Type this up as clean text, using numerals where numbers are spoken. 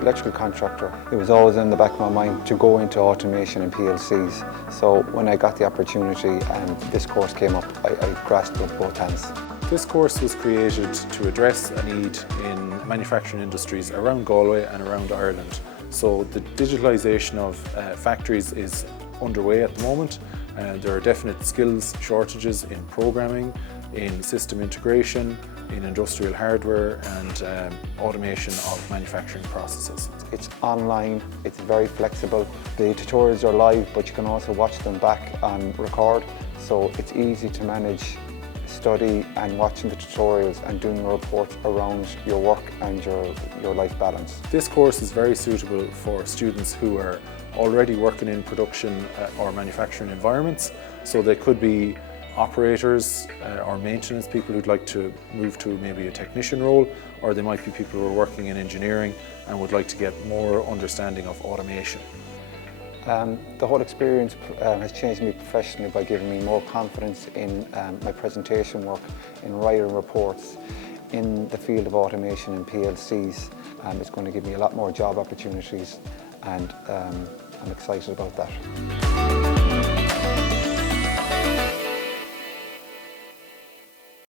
electrical contractor. It was always in the back of my mind to go into automation and PLCs. So when I got the opportunity and this course came up, I grasped it with both hands. This course was created to address a need in manufacturing industries around Galway and around Ireland. So the digitalisation of factories is underway at the moment. There are definite skills shortages in programming, in system integration, in industrial hardware and automation of manufacturing processes. It's online, it's very flexible. The tutorials are live, but you can also watch them back on record. So it's easy to manage study and watching the tutorials and doing reports around your work and your life balance. This course is very suitable for students who are already working in production or manufacturing environments. So they could be operators or maintenance people who'd like to move to maybe a technician role, or they might be people who are working in engineering and would like to get more understanding of automation. The whole experience has changed me professionally by giving me more confidence in my presentation work, in writing reports, in the field of automation and PLCs. It's going to give me a lot more job opportunities, and I'm excited about that.